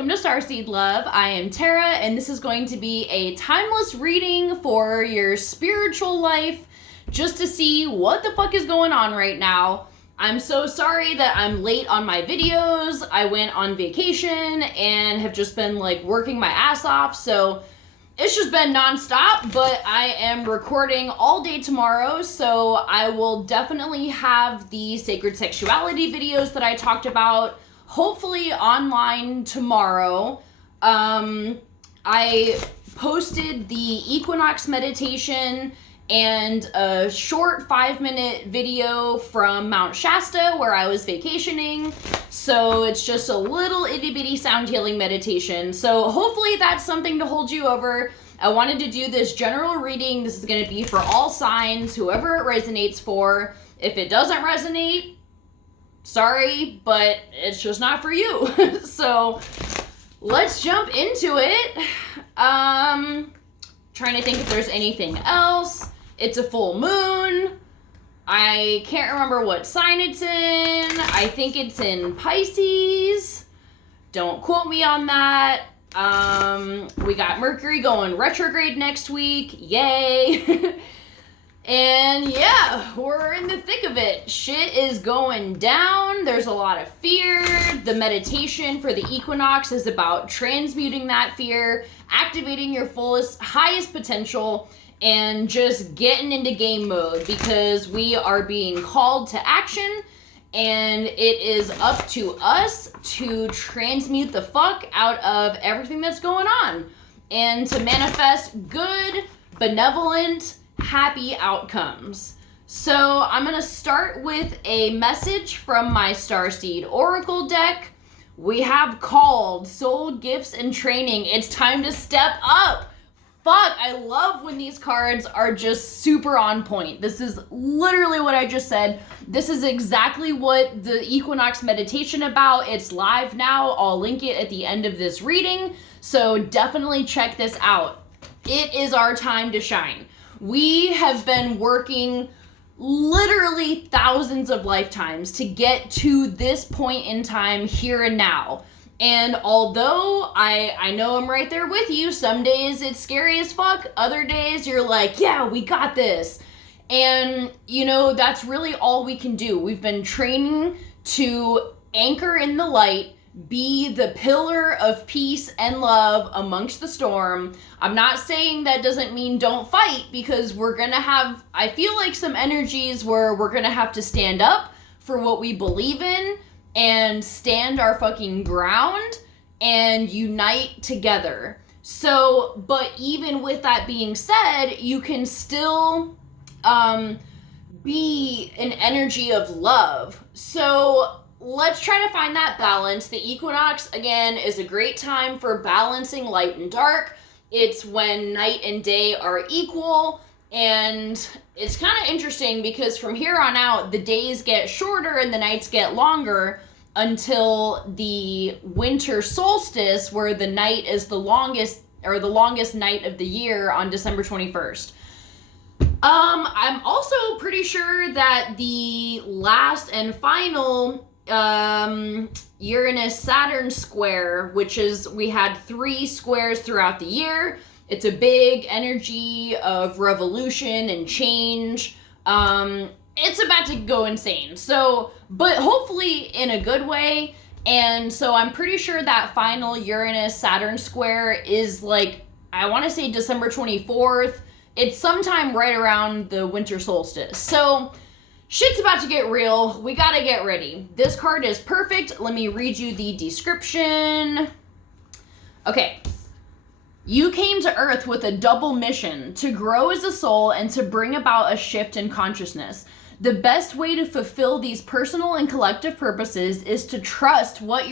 welcome to Starseed Love. I am Tara, and this is going to be a timeless reading for your spiritual life, just to see what the fuck is going on right now. I'm so sorry that I'm late on my videos. I went on vacation and have just been working my ass off, so it's just been nonstop, but I am recording all day tomorrow, so I will definitely have the sacred sexuality videos that I talked about hopefully online tomorrow. I posted the equinox meditation and a short 5-minute video from Mount Shasta where I was vacationing. So it's just a little itty bitty sound healing meditation. So hopefully that's something to hold you over. I wanted to do this general reading. This is going to be for all signs, whoever it resonates for. If it doesn't resonate, sorry, but it's just not for you. So let's jump into it. Trying to think if there's anything else. It's a full moon. I can't remember what sign it's in. I think it's in Pisces. Don't quote me on that. We got Mercury going retrograde next week. Yay. And yeah, we're in the thick of it. Shit is going down. There's a lot of fear. The meditation for the equinox is about transmuting that fear, activating your fullest, highest potential, and just getting into game mode, because we are being called to action, and it is up to us to transmute the fuck out of everything that's going on and to manifest good, benevolent, happy outcomes. So I'm going to start with a message from my Starseed Oracle deck. We have called Soul Gifts and Training. It's time to step up. Fuck, I love when these cards are just super on point. This is literally what I just said. This is exactly what the equinox meditation about. It's live now. I'll link it at the end of this reading. So definitely check this out. It is our time to shine. We have been working literally thousands of lifetimes to get to this point in time here and now. And although I know I'm right there with you, some days it's scary as fuck, other days you're like, yeah, we got this. And, you know, that's really all we can do. We've been training to anchor in the light, be the pillar of peace and love amongst the storm. I'm not saying that doesn't mean don't fight, because we're gonna have, I feel like, some energies where we're gonna have to stand up for what we believe in and stand our fucking ground and unite together. So, but even with that being said, you can still be an energy of love. So let's try to find that balance. The equinox, again, is a great time for balancing light and dark. It's when night and day are equal, and it's kind of interesting because from here on out, the days get shorter and the nights get longer until the winter solstice, where the night is the longest night of the year on December 21st. I'm also pretty sure that the last and final Uranus-Saturn square, which is, we had 3 squares throughout the year. It's a big energy of revolution and change. It's about to go insane. So, but hopefully in a good way. And so I'm pretty sure that final Uranus-Saturn square is I want to say December 24th. It's sometime right around the winter solstice. So shit's about to get real. We gotta get ready. This card is perfect. Let me read you the description. Okay. You came to Earth with a double mission: to grow as a soul and to bring about a shift in consciousness. The best way to fulfill these personal and collective purposes is to trust what it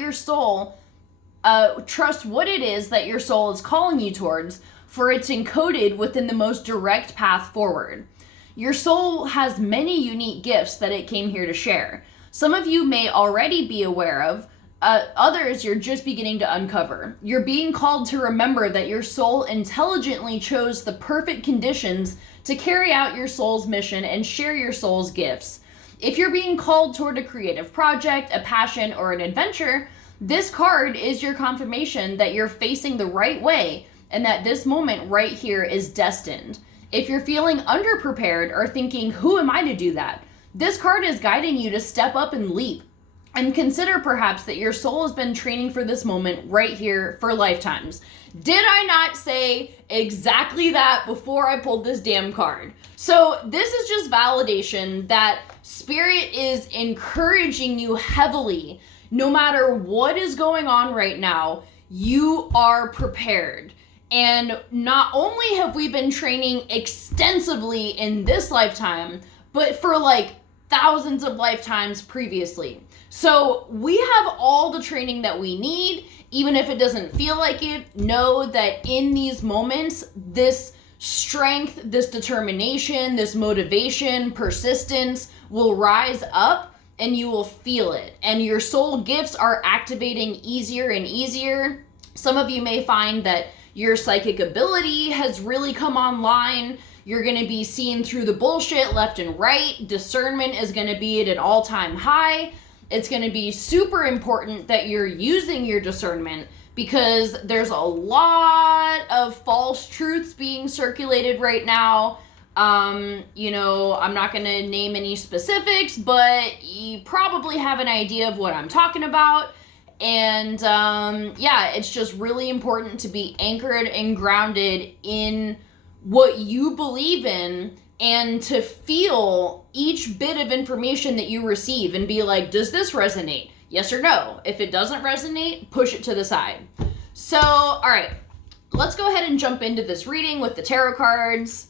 is that your soul is calling you towards, for it's encoded within the most direct path forward. Your soul has many unique gifts that it came here to share. Some of you may already be aware of, others you're just beginning to uncover. You're being called to remember that your soul intelligently chose the perfect conditions to carry out your soul's mission and share your soul's gifts. If you're being called toward a creative project, a passion, or an adventure, This card is your confirmation that you're facing the right way and that this moment right here is destined. If you're feeling underprepared or thinking, who am I to do that? This card is guiding you to step up and leap. And consider perhaps that your soul has been training for this moment right here for lifetimes. Did I not say exactly that before I pulled this damn card? So this is just validation that Spirit is encouraging you heavily. No matter what is going on right now, you are prepared. And not only have we been training extensively in this lifetime, but for like thousands of lifetimes previously. So we have all the training that we need, even if it doesn't feel like it. Know that in these moments, this strength, this determination, this motivation, persistence will rise up and you will feel it. And your soul gifts are activating easier and easier. Some of you may find that your psychic ability has really come online. You're going to be seeing through the bullshit left and right. Discernment is going to be at an all-time high. It's going to be super important that you're using your discernment because there's a lot of false truths being circulated right now. I'm not going to name any specifics, but you probably have an idea of what I'm talking about. And it's just really important to be anchored and grounded in what you believe in and to feel each bit of information that you receive and be like, does this resonate? Yes or no? If it doesn't resonate, push it to the side. So, all right, let's go ahead and jump into this reading with the tarot cards.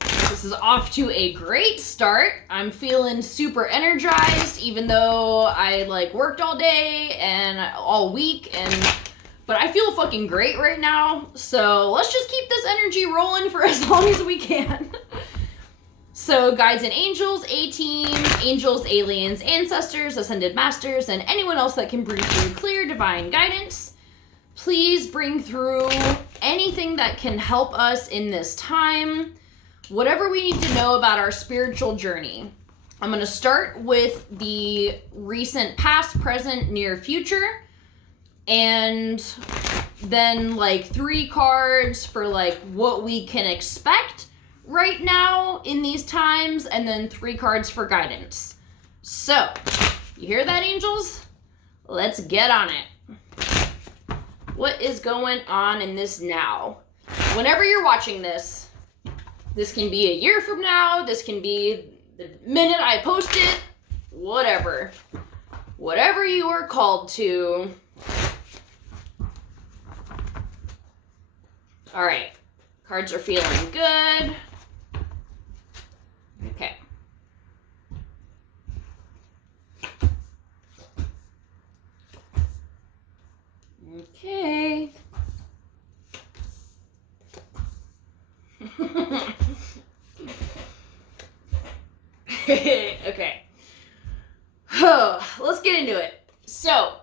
This is off to a great start. I'm feeling super energized, even though I worked all day and all week, but I feel fucking great right now. So let's just keep this energy rolling for as long as we can. So guides and angels, A-team, angels, aliens, ancestors, ascended masters, and anyone else that can bring through clear divine guidance. Please bring through anything that can help us in this time. Whatever we need to know about our spiritual journey. I'm going to start with the recent past, present, near future. And then 3 cards for what we can expect right now in these times, and then 3 cards for guidance. So, you hear that, angels? Let's get on it. What is going on in this now? Whenever you're watching this can be a year from now, this can be the minute I post it, whatever. Whatever you are called to. All right, cards are feeling good. Okay. Okay. Okay. Let's get into it. So,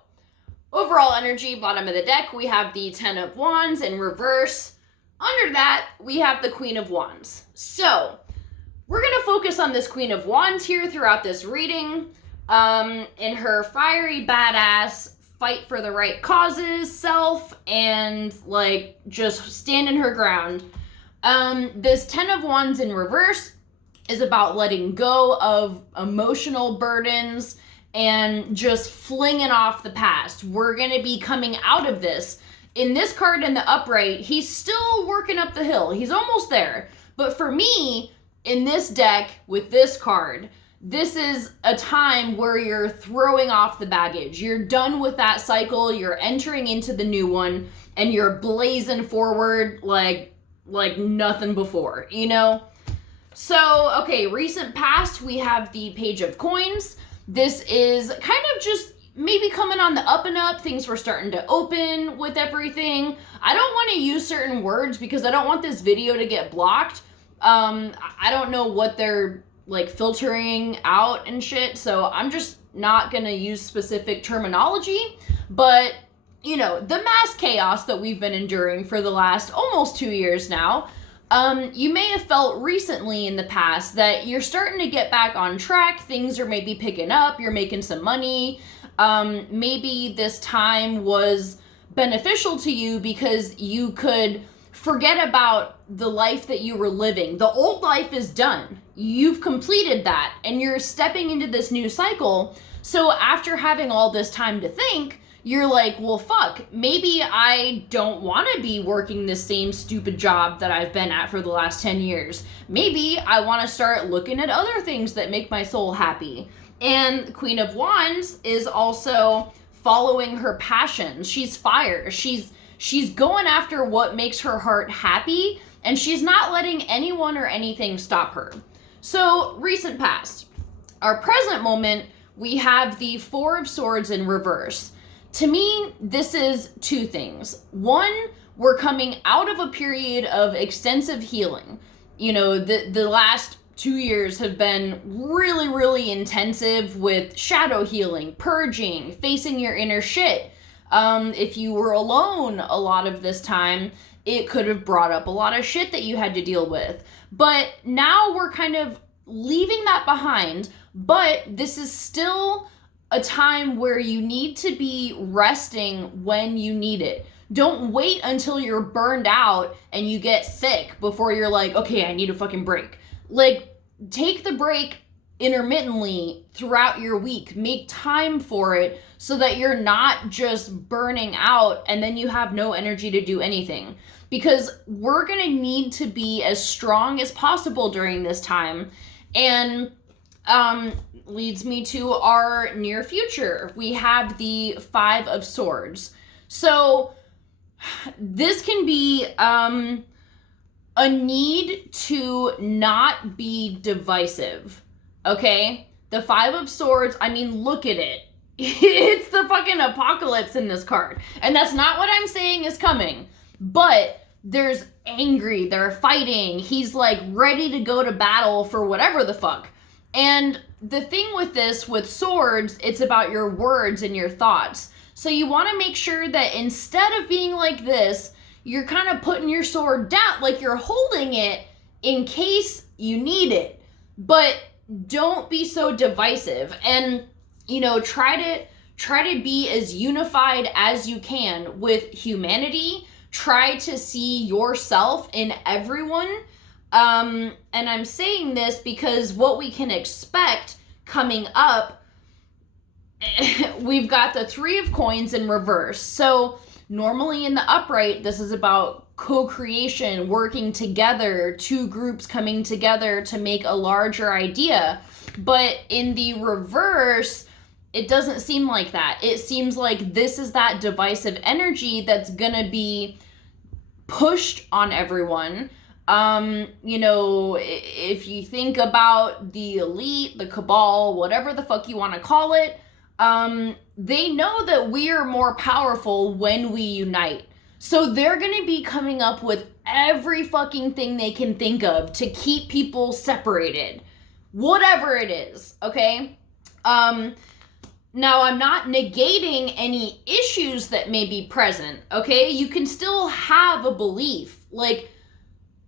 overall energy, bottom of the deck, we have the 10 of Wands in reverse. Under that, we have the Queen of Wands. So, we're going to focus on this Queen of Wands here throughout this reading. In her fiery, badass, fight for the right causes, self, and just standing her ground. This 10 of Wands in reverse is about letting go of emotional burdens and just flinging off the past. We're going to be coming out of this. In this card in the upright, he's still working up the hill. He's almost there. But for me, in this deck with this card, this is a time where you're throwing off the baggage. You're done with that cycle. You're entering into the new one and you're blazing forward like nothing before, So, okay, recent past, we have the Page of Coins. This is kind of just maybe coming on the up and up. Things were starting to open with everything. I don't want to use certain words because I don't want this video to get blocked. I don't know what they're filtering out and shit, so I'm just not going to use specific terminology. But, the mass chaos that we've been enduring for the last almost 2 years now, you may have felt recently in the past that you're starting to get back on track. Things are maybe picking up. You're making some money. Maybe this time was beneficial to you because you could forget about the life that you were living. The old life is done. You've completed that and you're stepping into this new cycle. So after having all this time to think, you're like, well, fuck, maybe I don't want to be working the same stupid job that I've been at for the last 10 years. Maybe I want to start looking at other things that make my soul happy. And Queen of Wands is also following her passions. She's fire. She's going after what makes her heart happy, and she's not letting anyone or anything stop her. So, recent past. Our present moment, we have the Four of Swords in reverse. To me, this is two things. One, we're coming out of a period of extensive healing. You know, the last 2 years have been really, really intensive with shadow healing, purging, facing your inner shit. If you were alone a lot of this time, it could have brought up a lot of shit that you had to deal with. But now we're kind of leaving that behind, but this is still a time where you need to be resting when you need it. Don't wait until you're burned out and you get sick before you're like, okay, I need a fucking break. Like, take the break intermittently throughout your week. Make time for it so that you're not just burning out and then you have no energy to do anything. Because we're gonna need to be as strong as possible during this time. And leads me to our near future. We have the Five of Swords. So this can be a need to not be divisive, okay? The Five of Swords, I mean, look at it. It's the fucking apocalypse in this card. And that's not what I'm saying is coming. But there's angry, they're fighting. He's like ready to go to battle for whatever the fuck. And the thing with this, with swords, it's about your words and your thoughts. So you want to make sure that instead of being like this, you're kind of putting your sword down, like you're holding it in case you need it. But don't be so divisive. And, you know, try to be as unified as you can with humanity. Try to see yourself in everyone. And I'm saying this because what we can expect coming up, we've got the Three of Coins in reverse. So normally in the upright, this is about co-creation, working together, two groups coming together to make a larger idea. But in the reverse, it doesn't seem like that. It seems like this is that divisive energy that's gonna be pushed on everyone. You know, if you think about the elite, the cabal, whatever the fuck you want to call it, they know that we are more powerful when we unite. So they're going to be coming up with every fucking thing they can think of to keep people separated. Whatever it is, okay? Now, I'm not negating any issues that may be present, okay? You can still have a belief. Like,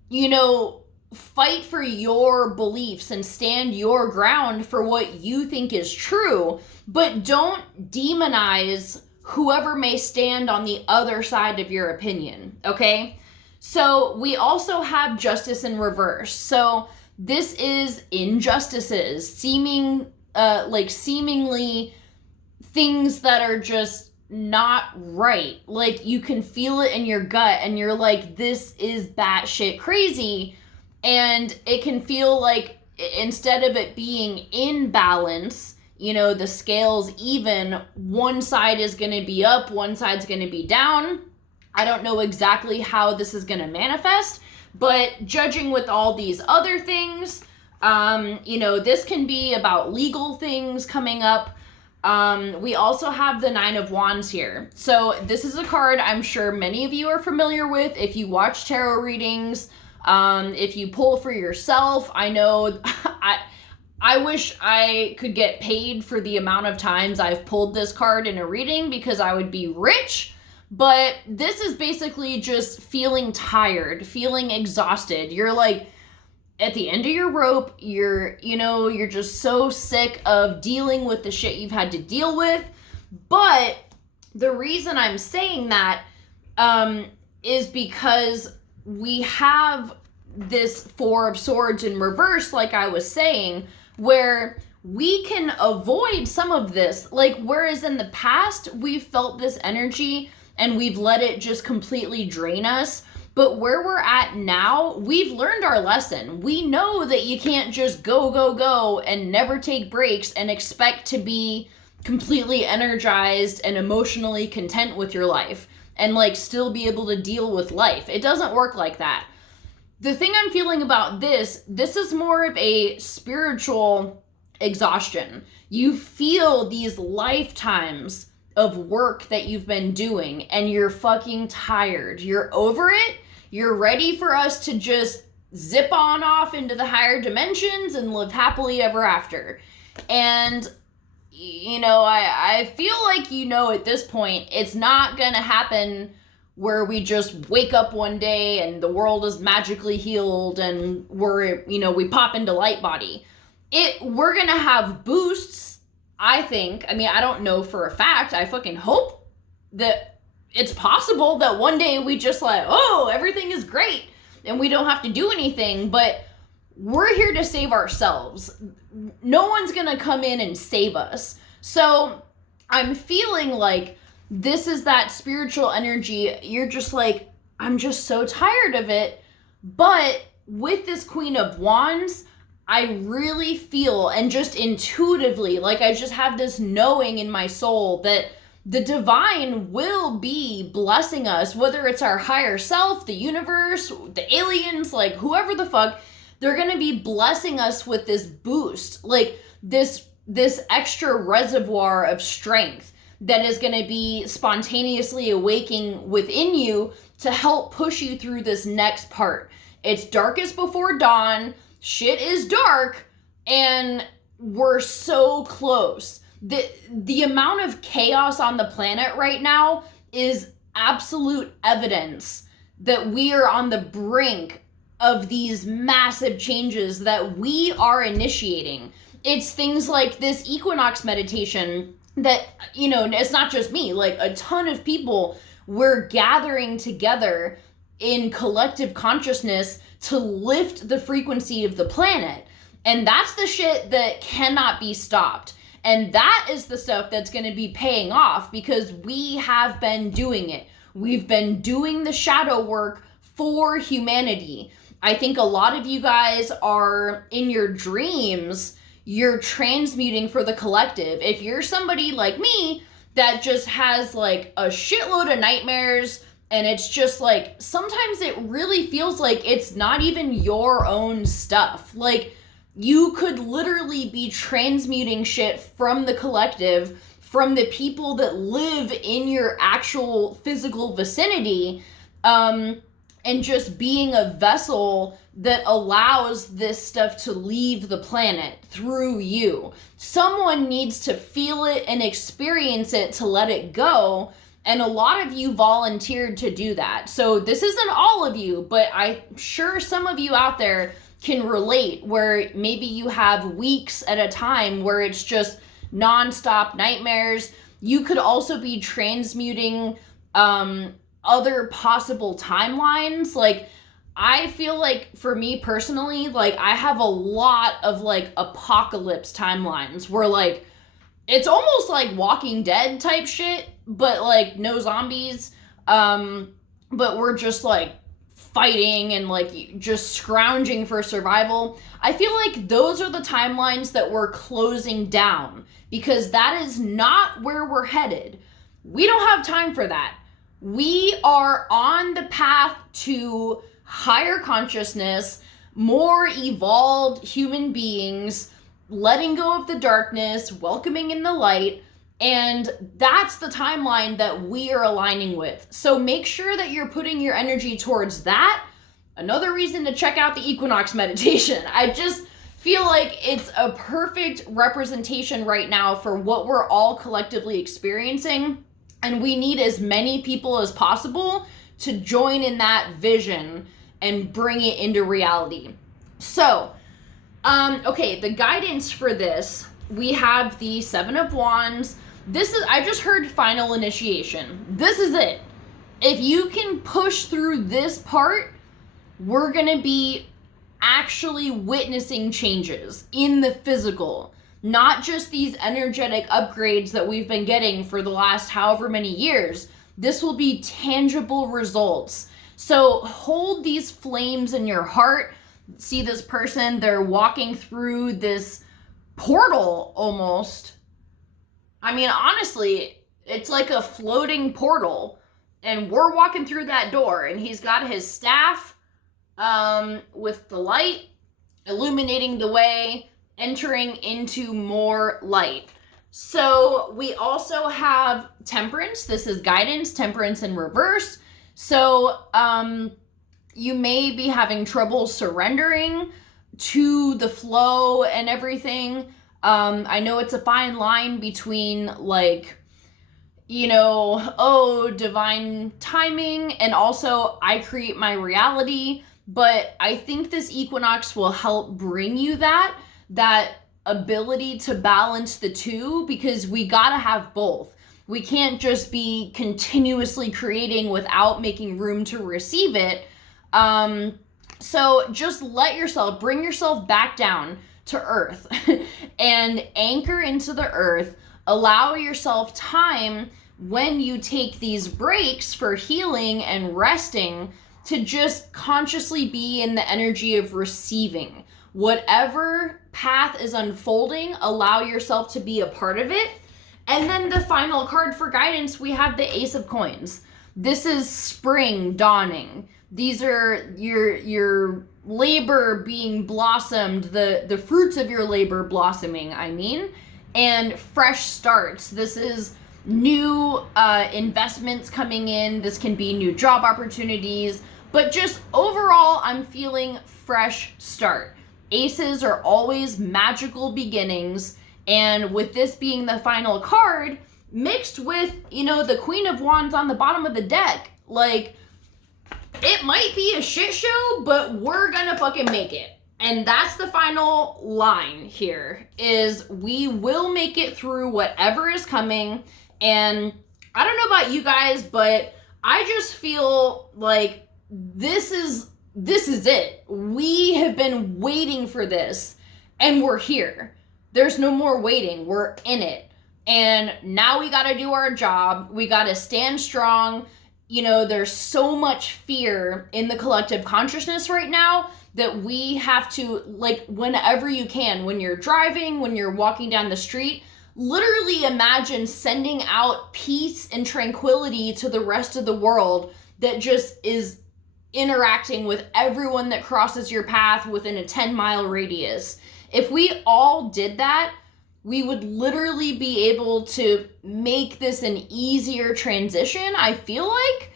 you know, fight for your beliefs and stand your ground for what you think is true, but don't demonize whoever may stand on the other side of your opinion, okay? So we also have justice in reverse. So this is injustices, seemingly things that are just not right. Like, you can feel it in your gut and you're like, this is batshit crazy. And it can feel like instead of it being in balance, you know, the scale's even, one side is going to be up, one side's going to be down. I don't know exactly how this is going to manifest, but judging with all these other things, you know, this can be about legal things coming up. We also have the Nine of Wands here. So this is a card I'm sure many of you are familiar with if you watch tarot readings, if you pull for yourself. I know I wish I could get paid for the amount of times I've pulled this card in a reading because I would be rich. But this is basically just feeling tired, feeling exhausted. You're like at the end of your rope, you're just so sick of dealing with the shit you've had to deal with. But the reason I'm saying that is because we have this Four of Swords in reverse, like I was saying, where we can avoid some of this. Like, whereas in the past, we've felt this energy and we've let it just completely drain us. But where we're at now, we've learned our lesson. We know that you can't just go, and never take breaks and expect to be completely energized and emotionally content with your life and like still be able to deal with life. It doesn't work like that. The thing I'm feeling about this is more of a spiritual exhaustion. You feel these lifetimes of work that you've been doing and you're fucking tired. You're over it. You're ready for us to just zip on off into the higher dimensions and live happily ever after. And you know, I feel like, you know, at this point, it's not gonna happen where we just wake up one day and the world is magically healed and we're, you know, we pop into light body. We're gonna have boosts, I think. I mean, I don't know for a fact. I fucking hope that it's possible that one day we just like, oh, everything is great and we don't have to do anything, but we're here to save ourselves. No one's gonna come in and save us. So I'm feeling like this is that spiritual energy. You're just like, I'm just so tired of it. But with this Queen of Wands, I really feel, and just intuitively, like I just have this knowing in my soul that the divine will be blessing us, whether it's our higher self, the universe, the aliens, like whoever the fuck, they're going to be blessing us with this boost, like this extra reservoir of strength that is going to be spontaneously awaking within you to help push you through this next part. It's darkest before dawn, shit is dark, and we're so close. The amount of chaos on the planet right now is absolute evidence that we are on the brink of these massive changes that we are initiating. It's things like this equinox meditation that, you know, it's not just me, like a ton of people, we're gathering together in collective consciousness to lift the frequency of the planet. And that's the shit that cannot be stopped. And that is the stuff that's going to be paying off because we have been doing it. We've been doing the shadow work for humanity. I think a lot of you guys are in your dreams, you're transmuting for the collective. If you're somebody like me that just has like a shitload of nightmares and it's just like, sometimes it really feels like it's not even your own stuff. Like you could literally be transmuting shit from the collective, from the people that live in your actual physical vicinity, and just being a vessel that allows this stuff to leave the planet through you. Someone needs to feel it and experience it to let it go, and a lot of you volunteered to do that. So this isn't all of you, but I'm sure some of you out there can relate, where maybe you have weeks at a time where it's just nonstop nightmares. You could also be transmuting other possible timelines. Like I feel like for me personally, like I have a lot of like apocalypse timelines where like it's almost like Walking Dead type shit, but like no zombies, but we're just like fighting and like just scrounging for survival. I feel like those are the timelines that we're closing down because that is not where we're headed. We don't have time for that. We are on the path to higher consciousness, more evolved human beings, letting go of the darkness, welcoming in the light, and that's the timeline that we are aligning with. So make sure that you're putting your energy towards that. Another reason to check out the equinox meditation. I just feel like it's a perfect representation right now for what we're all collectively experiencing. And we need as many people as possible to join in that vision and bring it into reality. So, okay, the guidance for this, we have the Seven of Wands. I just heard final initiation. This is it. If you can push through this part, we're going to be actually witnessing changes in the physical, not just these energetic upgrades that we've been getting for the last however many years. This will be tangible results. So hold these flames in your heart. See this person, they're walking through this portal almost. I mean, honestly, it's like a floating portal, and we're walking through that door, and he's got his staff with the light illuminating the way, entering into more light. So we also have temperance. This is guidance, temperance in reverse. So you may be having trouble surrendering to the flow and everything. I know it's a fine line between like, you know, oh, divine timing, and also I create my reality. But I think this equinox will help bring you that ability to balance the two, because we gotta have both. We can't just be continuously creating without making room to receive it. So just bring yourself back down to earth and anchor into the earth. Allow yourself time when you take these breaks for healing and resting to just consciously be in the energy of receiving. Whatever path is unfolding, allow yourself to be a part of it. And then the final card for guidance, we have the Ace of Coins. This is spring dawning. These are your labor being blossomed, the fruits of your labor blossoming, and fresh starts. This is new investments coming in. This can be new job opportunities, but just overall, I'm feeling fresh start. Aces are always magical beginnings, and with this being the final card, mixed with, the Queen of Wands on the bottom of the deck, like, it might be a shit show, but we're gonna fucking make it. And that's the final line here, is we will make it through whatever is coming. And I don't know about you guys, but I just feel like this is it. We have been waiting for this, and we're here. There's no more waiting. We're in it. And now we got to do our job. We got to stand strong. There's so much fear in the collective consciousness right now that we have to, like, whenever you can, when you're driving, when you're walking down the street, literally imagine sending out peace and tranquility to the rest of the world that just is interacting with everyone that crosses your path within a 10-mile radius. If we all did that, we would literally be able to make this an easier transition, I feel like.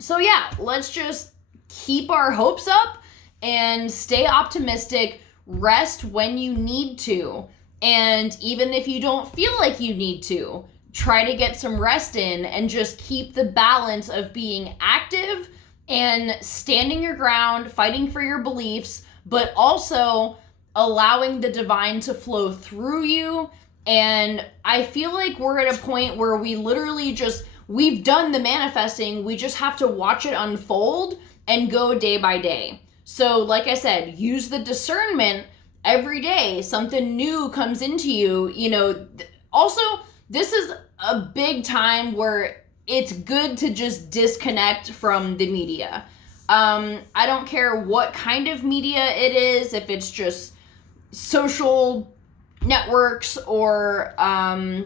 So yeah, let's just keep our hopes up and stay optimistic. Rest when you need to. And even if you don't feel like you need to, try to get some rest in and just keep the balance of being active and standing your ground, fighting for your beliefs, but also allowing the divine to flow through you. And I feel like we're at a point where we literally we've done the manifesting. We just have to watch it unfold and go day by day. So like I said, use the discernment every day. Something new comes into you. Also, this is a big time where it's good to just disconnect from the media. I don't care what kind of media it is, if it's just social networks or, I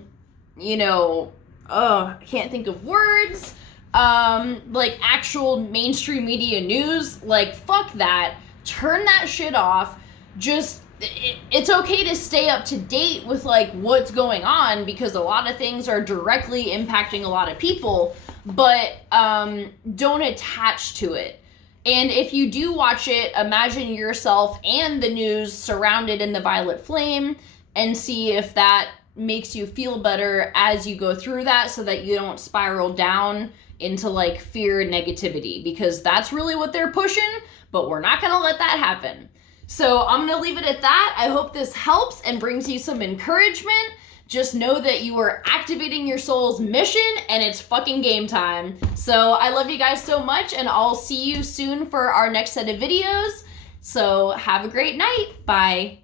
can't think of words, like actual mainstream media news, like, fuck that. Turn that shit off. Just, it's okay to stay up to date with, like, what's going on, because a lot of things are directly impacting a lot of people, but don't attach to it. And if you do watch it, imagine yourself and the news surrounded in the violet flame, and see if that makes you feel better as you go through that, so that you don't spiral down into, like, fear and negativity, because that's really what they're pushing, but we're not gonna let that happen. So I'm gonna leave it at that. I hope this helps and brings you some encouragement. Just know that you are activating your soul's mission and it's fucking game time. So I love you guys so much, and I'll see you soon for our next set of videos. So have a great night. Bye.